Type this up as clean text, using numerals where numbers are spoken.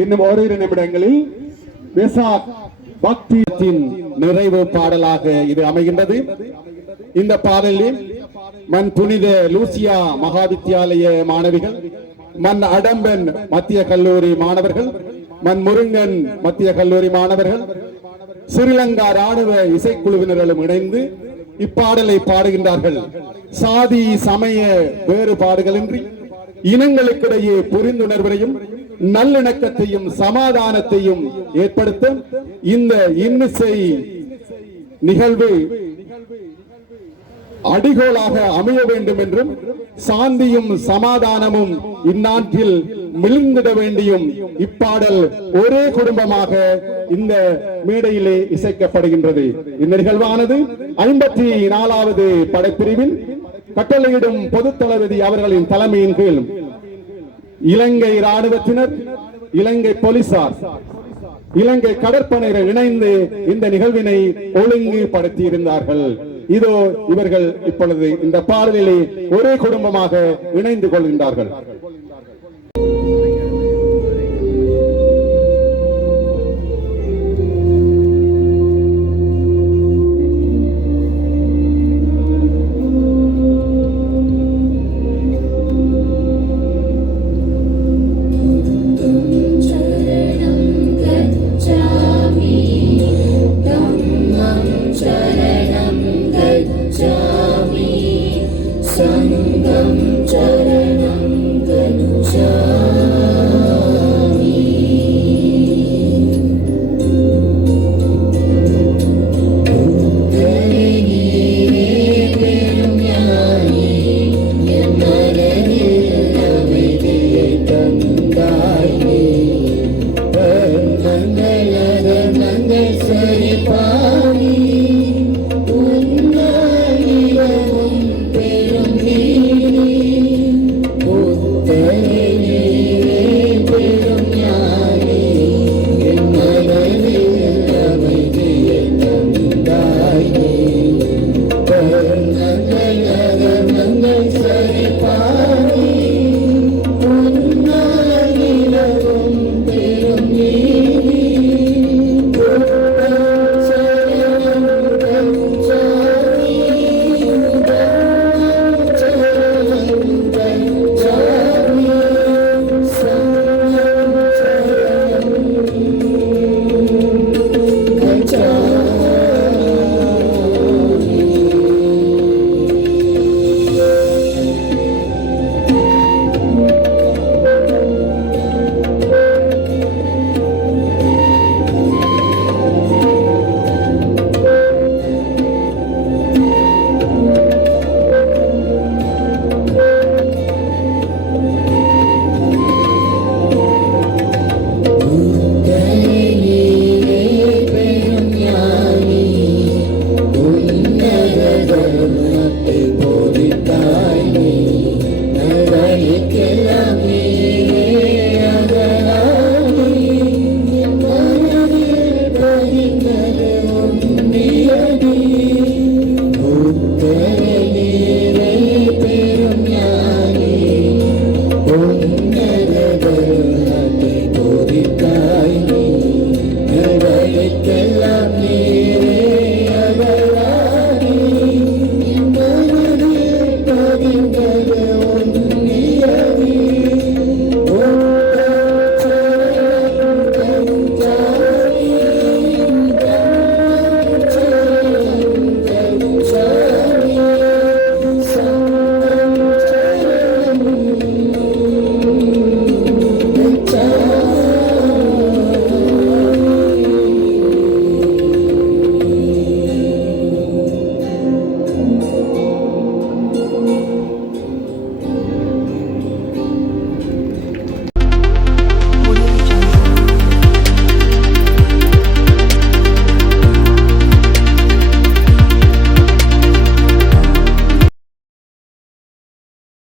இன்னும் ஓரிரு நிமிடங்களில் வெசாக் பக்தியின் நிறைவு பாடலாக இது அமைகின்றது. இந்த பாடலில் மண் புனித லூசியா மகாவித்தியாலய மாணவிகள், மண் அடம்பன் மத்திய கல்லூரி மாணவர்கள், மண் முருங்கன் மத்திய கல்லூரி மாணவர்கள், ஸ்ரீலங்கா ராணுவ இசைக்குழுவினர்களும் இணைந்து இப்பாடலை பாடுகின்றார்கள். சாதி சமய வேறுபாடுகளின்றி இனங்களுக்கிடையே புரிந்துணர்வையும் நல்லிணக்கத்தையும் சமாதானத்தையும் ஏற்படுத்த இந்த இன்னிசை நிகழ்வு அடிகோலாக அமைய வேண்டும் என்றும் சாந்தியும் சமாதானமும் இந்நாட்டில் மிளிர்ந்திட வேண்டியும் இப்பாடல் ஒரே குடும்பமாக இந்த மேடையிலே இசைக்கப்படுகின்றது. இந்த நிகழ்வானது 54வது படைப்பிரிவின் கட்டளையிடும் பொது தளபதி அவர்களின் தலைமையின் கீழ் இலங்கை ராணுவத்தினர், இலங்கை போலீசார், இலங்கை கடற்படையினர் இணைந்து இந்த நிகழ்வினை ஒழுங்குபடுத்தி இருந்தார்கள். இதோ இவர்கள் இப்பொழுது இந்த பாடலிலே ஒரே குடும்பமாக இணைந்து கொள்கின்றார்கள். Thank you.